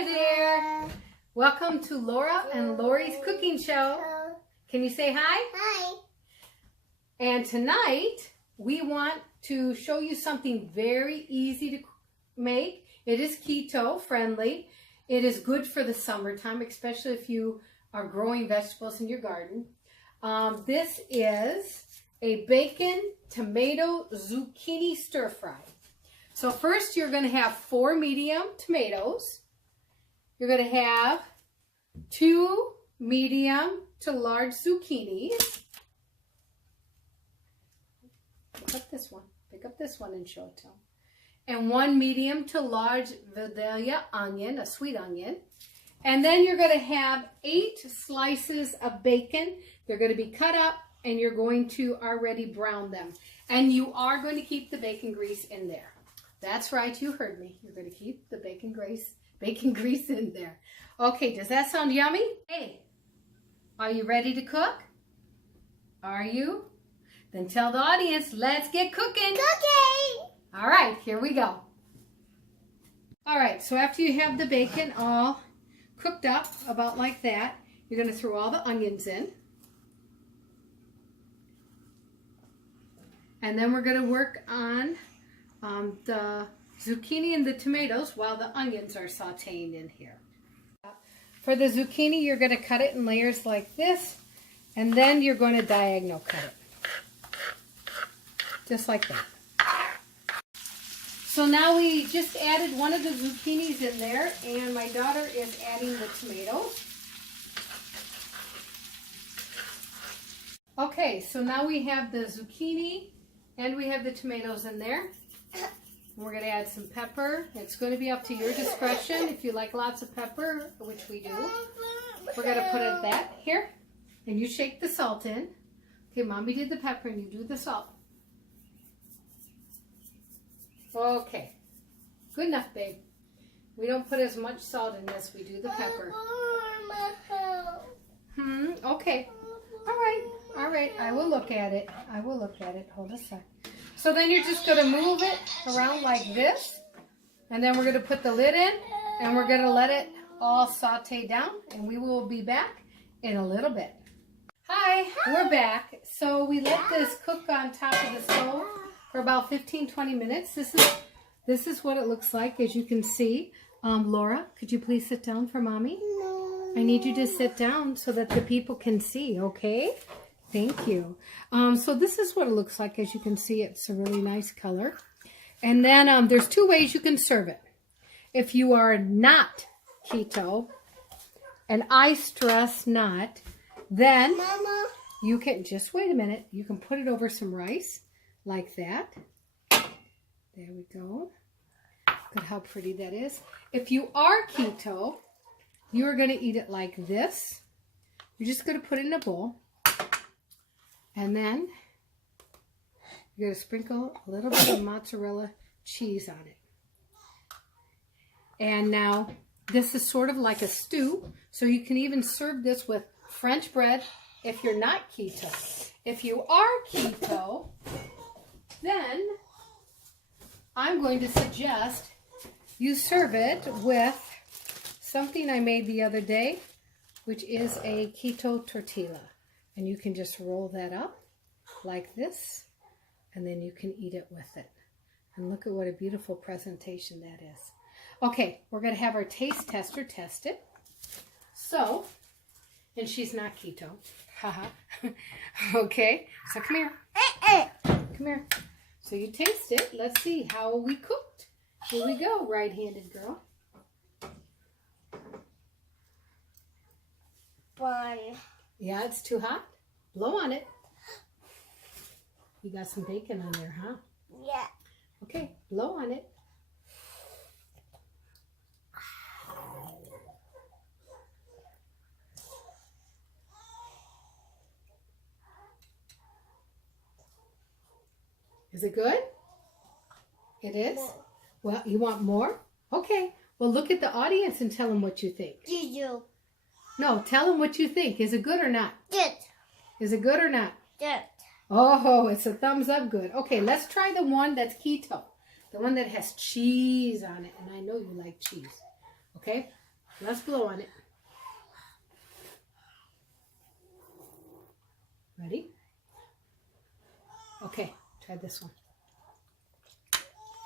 Hi there. Welcome to Laura and Laurie's cooking show. Can you say hi? Hi. And tonight we want to show you something very easy to make. It is keto friendly. It is good for the summertime, especially if you are growing vegetables in your garden. This is a bacon, tomato, zucchini stir fry. So first you're going to have 4 medium tomatoes. You're going to have 2 medium to large zucchinis. Pick up this one and show it to them. And 1 medium to large Vidalia onion, a sweet onion. And then you're going to have 8 slices of bacon. They're going to be cut up and you're going to already brown them. And you are going to keep the bacon grease in there. That's right, you heard me. You're going to keep the bacon grease in there. Okay, does that sound yummy? Hey, are you ready to cook? Are you? Then tell the audience, let's get cooking. Cooking! All right, here we go. All right, so after you have the bacon all cooked up, about like that, you're going to throw all the onions in. And then we're going to work on the zucchini and the tomatoes while the onions are sauteing in here. For the zucchini, you're going to cut it in layers like this, and then you're going to diagonal cut it. Just like that. So now we just added one of the zucchinis in there, and my daughter is adding the tomatoes. Okay, so now we have the zucchini and we have the tomatoes in there. We're going to add some pepper. It's going to be up to your discretion if you like lots of pepper, which we do. We're going to put it that here, and you shake the salt in. Okay, Mommy did the pepper and you do the salt. Okay, good enough, babe. We don't put as much salt in this. We do the pepper. Okay. All right. I will look at it. Hold a sec. So then you're just going to move it around like this. And then we're going to put the lid in. And we're going to let it all saute down. And we will be back in a little bit. Hi, we're back. So we let this cook on top of the stove for about 15-20 minutes. This is what it looks like, as you can see. Laura, could you please sit down for Mommy? No. I need you to sit down so that the people can see, okay? Thank you. So this is what it looks like. As you can see, it's a really nice color. And then there's 2 ways you can serve it. If you are not keto, and I stress not, then Mama. you can, just wait a minute, you can put it over some rice like that. There we go. Look at how pretty that is. If you are keto, you're going to eat it like this. You're just going to put it in a bowl. And then you're going to sprinkle a little bit of mozzarella cheese on it. And now this is sort of like a stew. So you can even serve this with French bread if you're not keto. If you are keto, then I'm going to suggest you serve it with something I made the other day, which is a keto tortilla. And you can just roll that up like this, and then you can eat it with it. And look at what a beautiful presentation that is. Okay, we're going to have our taste tester test it. So, and she's not keto. Haha. Okay, so come here. Come here. So you taste it. Let's see how we cooked. Here we go, right-handed girl. One. Yeah, it's too hot. Blow on it. You got some bacon on there, huh? Yeah. Okay, blow on it. Is it good? It is? Well, you want more? Okay. Well, look at the audience and tell them what you think. Did you? No, tell them what you think. Is it good or not? Good. Is it good or not? Good. Oh, it's a thumbs up good. Okay, let's try the one that's keto. The one that has cheese on it. And I know you like cheese. Okay? Let's blow on it. Ready? Okay, try this one.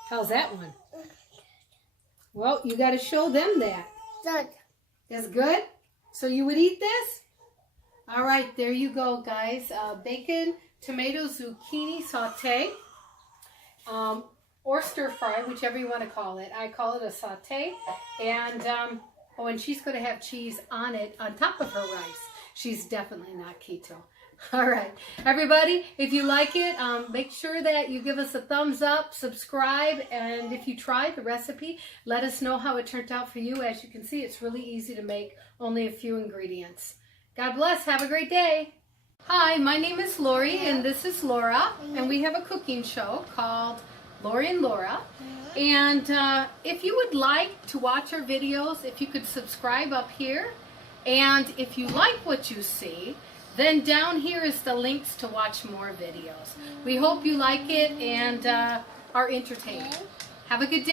How's that one? Well, you got to show them that. Good. It's good? So you would eat this? All right, there you go, guys. Bacon, tomato, zucchini saute, or stir fry, whichever you want to call it. I call it a saute. And, and she's going to have cheese on it, on top of her rice. She's definitely not keto. All right, everybody, if you like it, make sure that you give us a thumbs up, subscribe, and if you try the recipe, let us know how it turned out for you. As you can see, it's really easy to make, only a few ingredients. God bless. Have a great day. Hi, my name is Laurie, and this is Laura, and we have a cooking show called Laurie and Laura. And if you would like to watch our videos, if you could subscribe up here, and if you like what you see, then down here is the links to watch more videos. We hope you like it and are entertained. Have a good day.